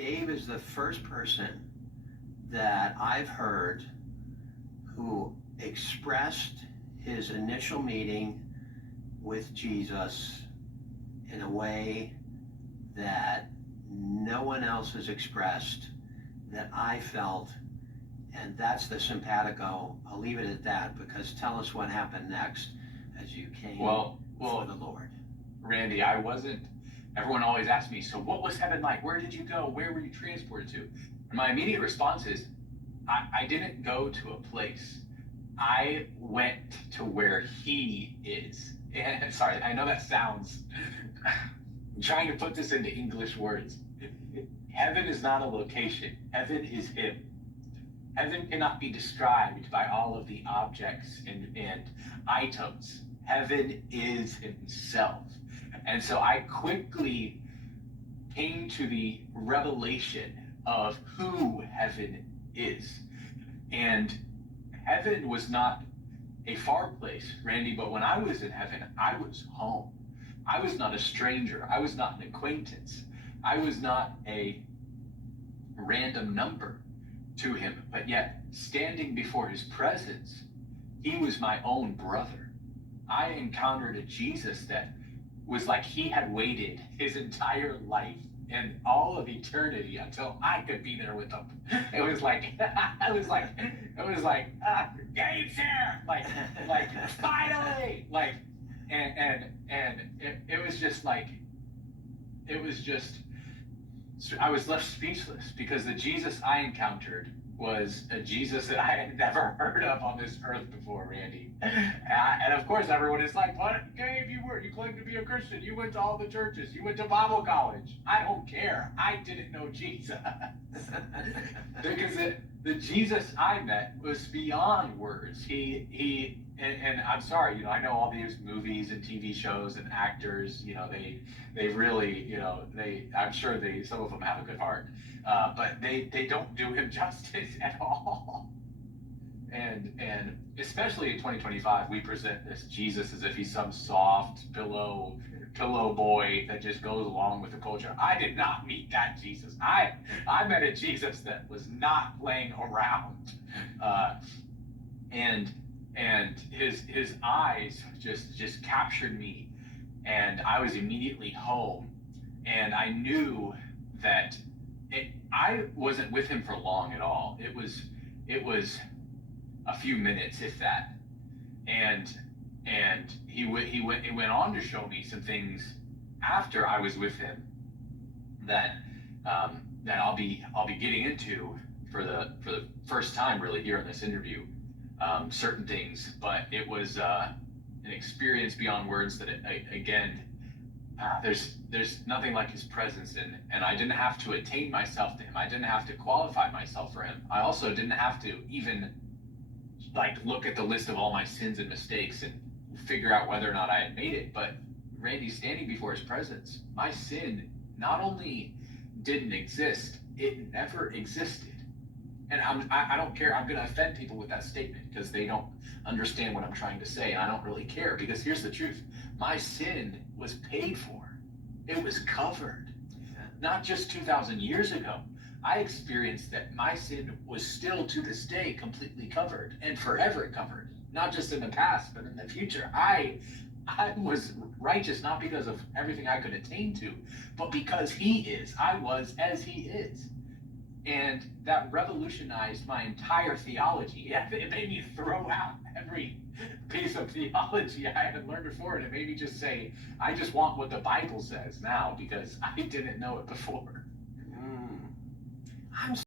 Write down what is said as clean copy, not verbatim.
Gabe is the first person that I've heard who expressed his initial meeting with Jesus in a way that no one else has expressed, that I felt, and that's the simpatico. I'll leave it at that, because tell us what happened next as you came for the Lord. Randy, everyone always asks me, so what was heaven like? Where did you go? Where were you transported to? And my immediate response is, I didn't go to a place. I went to where he is. And sorry, I know that sounds, I'm trying to put this into English words. Heaven is not a location. Heaven is him. Heaven cannot be described by all of the objects and items. Heaven is himself. And so I quickly came to the revelation of who heaven is. And heaven was not a far place, Randy, but when I was in heaven, I was home. I was not a stranger. I was not an acquaintance. I was not a random number to him, but yet standing before his presence, he was my own brother. I encountered a Jesus that was like he had waited his entire life and all of eternity until I could be there with him. It was like, Gabe's here, like finally, like, and it was just like, I was left speechless, because the Jesus I encountered was a Jesus that I had never heard of on this earth before, Randy. And of course, everyone is like, what, Gabe, you claim to be a Christian. You went to all the churches. You went to Bible college. I don't care. I didn't know Jesus. Because the Jesus I met was beyond words. And I'm sorry, I know all these movies and TV shows and actors, they really, I'm sure some of them have a good heart, but they don't do him justice at all. And especially in 2025, we present this Jesus as if he's some soft pillow boy that just goes along with the culture. I did not meet that Jesus. I met a Jesus that was not playing around, and his eyes just captured me, and I was immediately home, and I knew that I wasn't with him for long at all. It was a few minutes, if that, and he went on to show me some things after I was with him that I'll be getting into for the first time really here in this interview. Certain things, but it was an experience beyond words that there's nothing like his presence, and I didn't have to attain myself to him. I didn't have to qualify myself for him. I also didn't have to even look at the list of all my sins and mistakes and figure out whether or not I had made it. But Randy, standing before his presence, my sin not only didn't exist, it never existed. And I don't care. I'm going to offend people with that statement because they don't understand what I'm trying to say. And I don't really care, because here's the truth. My sin was paid for. It was covered. Not just 2,000 years ago. I experienced that my sin was still to this day completely covered and forever covered. Not just in the past, but in the future. I was righteous not because of everything I could attain to, but because he is. I was as he is. And that revolutionized my entire theology. It made me throw out every piece of theology I had learned before, and it made me just say, I just want what the Bible says now, because I didn't know it before. I'm